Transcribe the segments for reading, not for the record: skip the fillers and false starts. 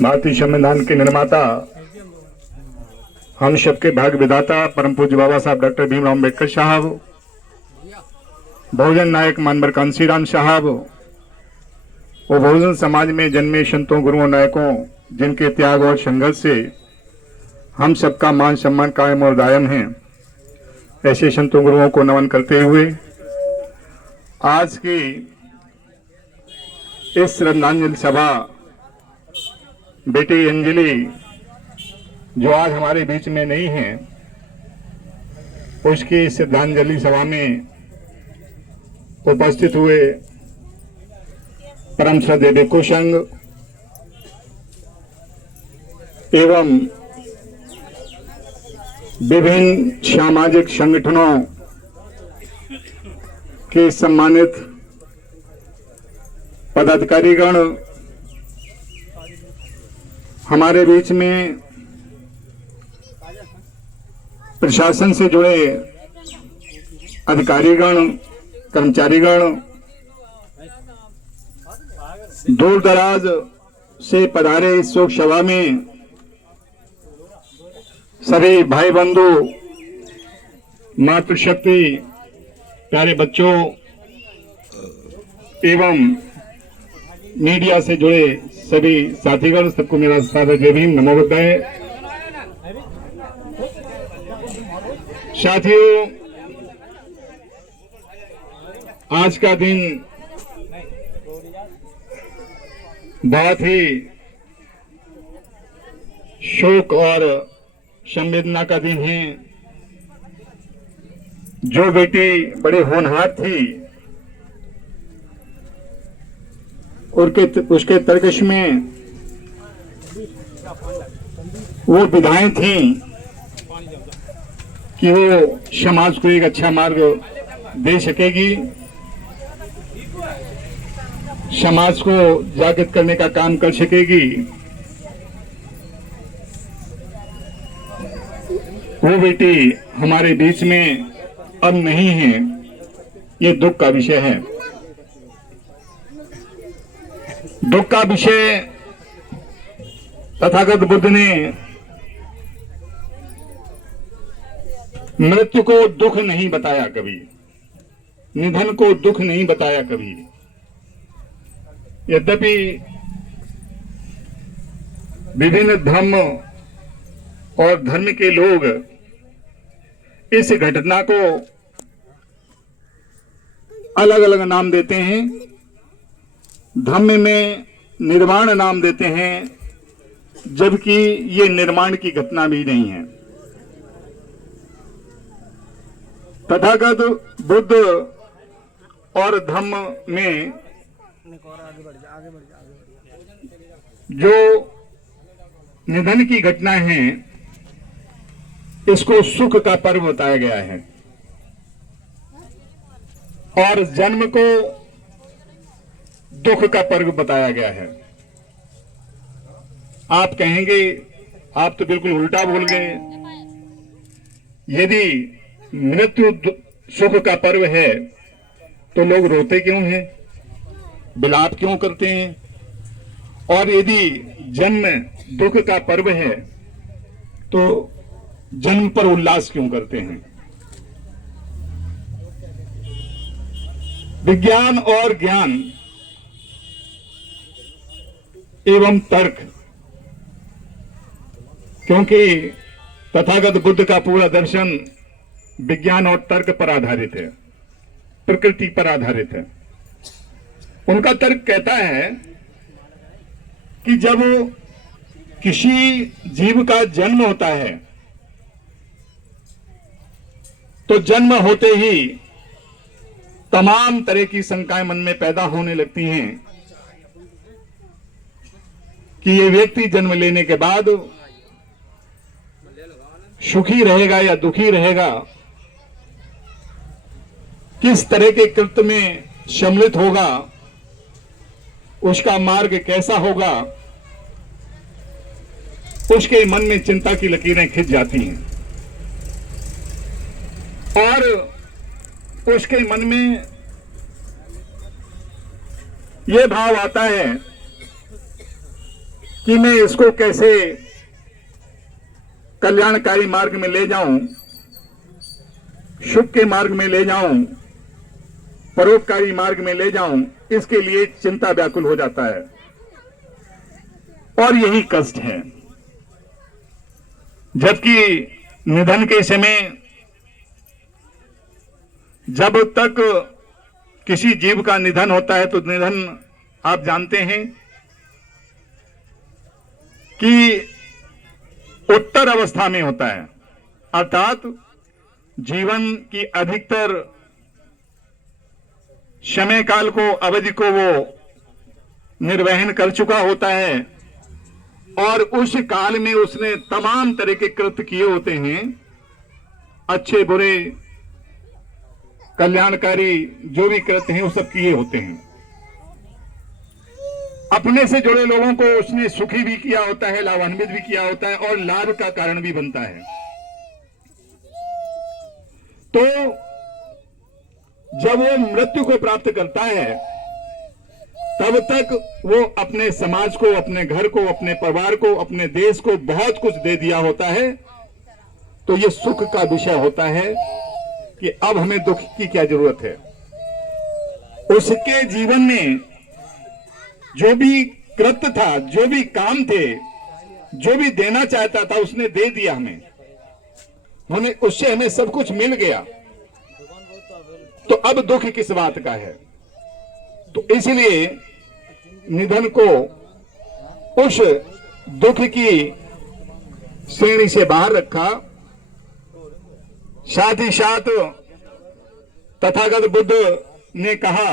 भारतीय संविधान के निर्माता, हम सबके भाग्य विधाता परम पूज्य बाबा साहब डॉक्टर भीमराव अम्बेडकर साहब, बहुजन नायक मानवर कांशीराम साहब, वो बहुजन समाज में जन्मे संतों, गुरुओं, नायकों, जिनके त्याग और संघर्ष से हम सबका मान सम्मान कायम और दायम है, ऐसे संतों गुरुओं को नमन करते हुए आज की इस श्रद्धांजलि सभा बेटी अंजलि, जो आज हमारे बीच में नहीं है, उसकी श्रद्धांजलि सभा में उपस्थित हुए परम श्रद्धेय भिक्षु संघ एवं विभिन्न सामाजिक संगठनों के सम्मानित पदाधिकारीगण, हमारे बीच में प्रशासन से जुड़े अधिकारीगण, कर्मचारीगण, दूर दराज से पधारे इस शोक सभा में सभी भाई बंधु, मातृशक्ति, प्यारे बच्चों एवं मीडिया से जुड़े सभी साथीगण, सबको मेरा सादर जय भीम, नमो बुद्धाय। साथियों, आज का दिन बहुत ही शोक और संवेदना का दिन है। जो बेटी बड़े होनहार थी, उसके तर्कश में वो विधाएं थीं कि वो समाज को एक अच्छा मार्ग दे सकेगी, समाज को जागृत करने का काम कर सकेगी। वो बेटी हमारे बीच में अब नहीं है, ये दुख का विषय है। दुख का विषय तथागत बुद्ध ने मृत्यु को दुख नहीं बताया कभी, निधन को दुख नहीं बताया कभी। यद्यपि विभिन्न धर्म और धर्म के लोग इस घटना को अलग अलग नाम देते हैं, धर्म में निर्वाण नाम देते हैं, जबकि ये निर्माण की घटना भी नहीं है। तथागत बुद्ध और धम्म में जो निधन की घटना है, इसको सुख का पर्व बताया गया है और जन्म को दुख का पर्व बताया गया है। आप कहेंगे आप तो बिल्कुल उल्टा बोल गए। यदि मृत्यु सुख का पर्व है तो लोग रोते क्यों हैं, विलाप क्यों करते हैं? और यदि जन्म दुख का पर्व है तो जन्म पर उल्लास क्यों करते हैं? विज्ञान और ज्ञान एवं तर्क, क्योंकि तथागत बुद्ध का पूरा दर्शन विज्ञान और तर्क पर आधारित है, प्रकृति पर आधारित है। उनका तर्क कहता है कि जब किसी जीव का जन्म होता है तो जन्म होते ही तमाम तरह की शंकाएं मन में पैदा होने लगती हैं कि ये व्यक्ति जन्म लेने के बाद सुखी रहेगा या दुखी रहेगा, किस तरह के कृत्य में सम्मिलित होगा, उसका मार्ग कैसा होगा। उसके मन में चिंता की लकीरें खिंच जाती हैं और उसके मन में यह भाव आता है कि मैं इसको कैसे कल्याणकारी मार्ग में ले जाऊं, शुभ के मार्ग में ले जाऊं, परोपकारी मार्ग में ले जाऊं, इसके लिए चिंता व्याकुल हो जाता है। और यही कष्ट है। जबकि निधन के समय जब तक किसी जीव का निधन होता है तो निधन आप जानते हैं कि उत्तर अवस्था में होता है, अर्थात जीवन की अधिकतर समय काल को, अवधि को वो निर्वहन कर चुका होता है और उस काल में उसने तमाम तरह के कृत्य किए होते हैं, अच्छे बुरे कल्याणकारी जो भी कृत्य हैं वो सब किए होते हैं। अपने से जुड़े लोगों को उसने सुखी भी किया होता है, लाभान्वित भी किया होता है और लाभ का कारण भी बनता है। तो जब वो मृत्यु को प्राप्त करता है तब तक वो अपने समाज को, अपने घर को, अपने परिवार को, अपने देश को बहुत कुछ दे दिया होता है। तो ये सुख का विषय होता है कि अब हमें दुख की क्या जरूरत है। उसके जीवन में जो भी कृत्य था, जो भी काम थे, जो भी देना चाहता था उसने दे दिया हमें उससे हमें सब कुछ मिल गया। तो अब दुख किस बात का है। तो इसलिए निधन को उस दुख की श्रेणी से बाहर रखा। साथ ही साथ तथागत बुद्ध ने कहा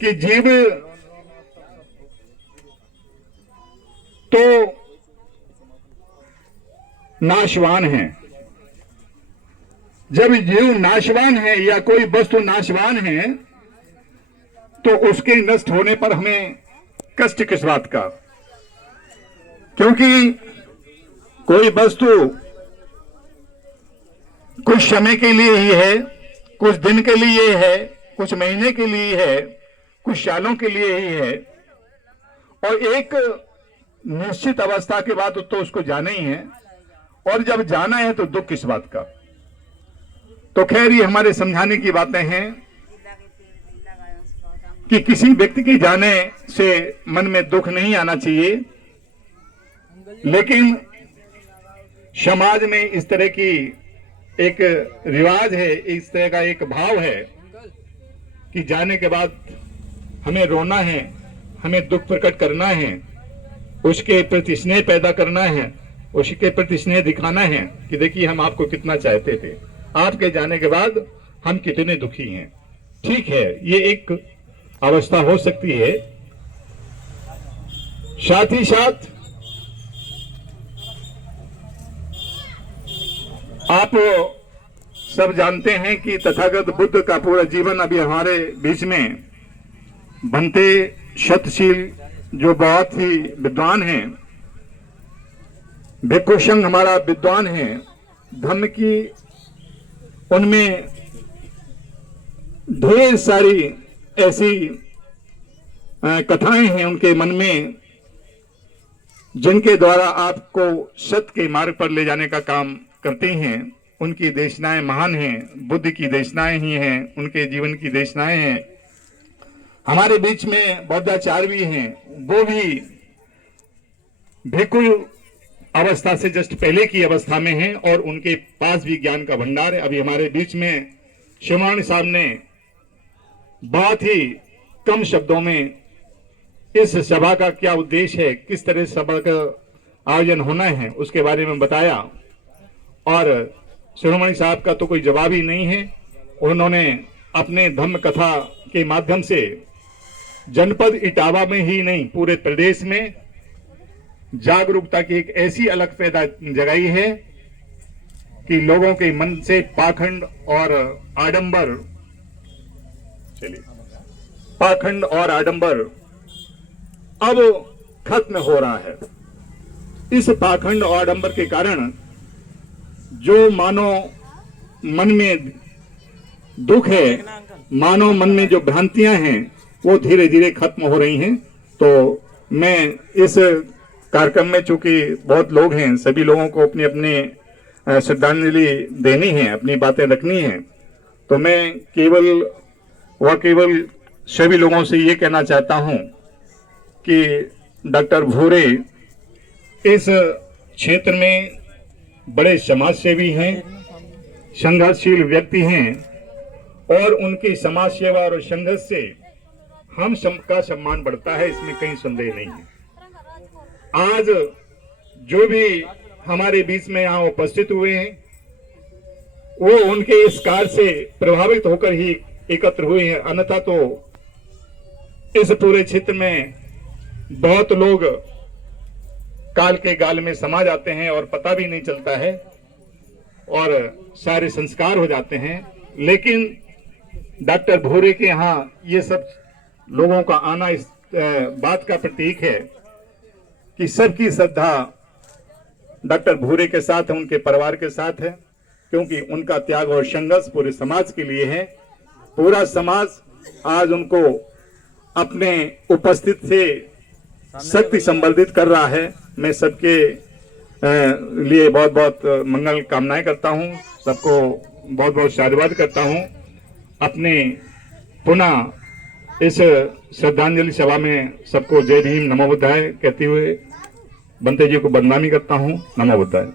कि जीव तो नाशवान है। जब जीव नाशवान है या कोई वस्तु नाशवान है तो उसके नष्ट होने पर हमें कष्ट किस बात का। क्योंकि कोई वस्तु कुछ समय के लिए ही है, कुछ दिन के लिए है, कुछ महीने के लिए है, कुछ सालों के लिए ही है और एक निश्चित अवस्था के बाद तो उसको जाना ही है। और जब जाना है तो दुख किस बात का। तो खैर ये हमारे समझाने की बातें हैं कि किसी व्यक्ति के जाने से मन में दुख नहीं आना चाहिए, लेकिन समाज में इस तरह की एक रिवाज है, इस तरह का एक भाव है कि जाने के बाद हमें रोना है, हमें दुख प्रकट करना है, उसके प्रति स्नेह पैदा करना है, उसके प्रति स्नेह दिखाना है कि देखिए हम आपको कितना चाहते थे, आपके जाने के बाद हम कितने दुखी हैं। ठीक है, ये एक अवस्था हो सकती है। साथ ही साथ आप सब जानते हैं कि तथागत बुद्ध का पूरा जीवन अभी हमारे बीच में बनते शतशील जो बहुत ही विद्वान हैं, भिक्षु संघ हमारा विद्वान है, धम्म की उनमें ढेर सारी ऐसी कथाएं हैं उनके मन में जिनके द्वारा आपको सत्य के मार्ग पर ले जाने का काम करते हैं। उनकी देशनाएं महान हैं, बुद्ध की देशनाएं ही हैं, उनके जीवन की देशनाएं हैं। हमारे बीच में बौद्धाचार्य भी हैं, वो भी भिक्षु अवस्था से जस्ट पहले की अवस्था में हैं और उनके पास भी ज्ञान का भंडार है। अभी हमारे बीच में शिवानी साहब ने बहुत ही कम शब्दों में इस सभा का क्या उद्देश्य है, किस तरह सभा का आयोजन होना है, उसके बारे में बताया। और शिरोमणि साहब का तो कोई जवाब ही नहीं है। उन्होंने अपने धम्म कथा के माध्यम से जनपद इटावा में ही नहीं पूरे प्रदेश में जागरूकता की एक ऐसी अलग पैदा जगाई है कि लोगों के मन से पाखंड और आडंबर, चलिए, पाखंड और आडंबर अब खत्म हो रहा है। इस पाखंड और आडंबर के कारण जो मानो मन में दुख है, मानो मन में जो भ्रांतियां हैं, वो धीरे धीरे खत्म हो रही हैं। तो मैं इस कार्यक्रम में चूंकि बहुत लोग हैं, सभी लोगों को अपनी अपनी श्रद्धांजलि देनी है, अपनी बातें रखनी है, तो मैं केवल सभी लोगों से ये कहना चाहता हूं कि डॉक्टर भूरे इस क्षेत्र में बड़े समाज सेवी हैं, संघर्षशील व्यक्ति हैं और उनकी समाज सेवा और संघर्ष से हम सबका सम्मान बढ़ता है, इसमें कहीं संदेह नहीं है। आज जो भी हमारे बीच में यहाँ उपस्थित हुए हैं वो उनके इस कार्य से प्रभावित होकर ही एकत्र हुए हैं, अन्यथा तो इस पूरे क्षेत्र में बहुत लोग काल के गाल में समा जाते हैं और पता भी नहीं चलता है और सारे संस्कार हो जाते हैं। लेकिन डॉक्टर भूरे के यहाँ ये सब लोगों का आना इस बात का प्रतीक है कि सबकी श्रद्धा डॉक्टर भूरे के साथ है, उनके परिवार के साथ है, क्योंकि उनका त्याग और संघर्ष पूरे समाज के लिए है। पूरा समाज आज उनको अपने उपस्थित से शक्ति संवर्धित कर रहा है। मैं सबके लिए बहुत बहुत मंगल कामनाएं करता हूं, सबको बहुत बहुत साधुवाद करता हूं। अपने पुनः इस श्रद्धांजलि सभा में सबको जय भीम नमो बुद्धाय कहते हुए बंते जी को बदनामी करता हूं। नमो बुद्धाय।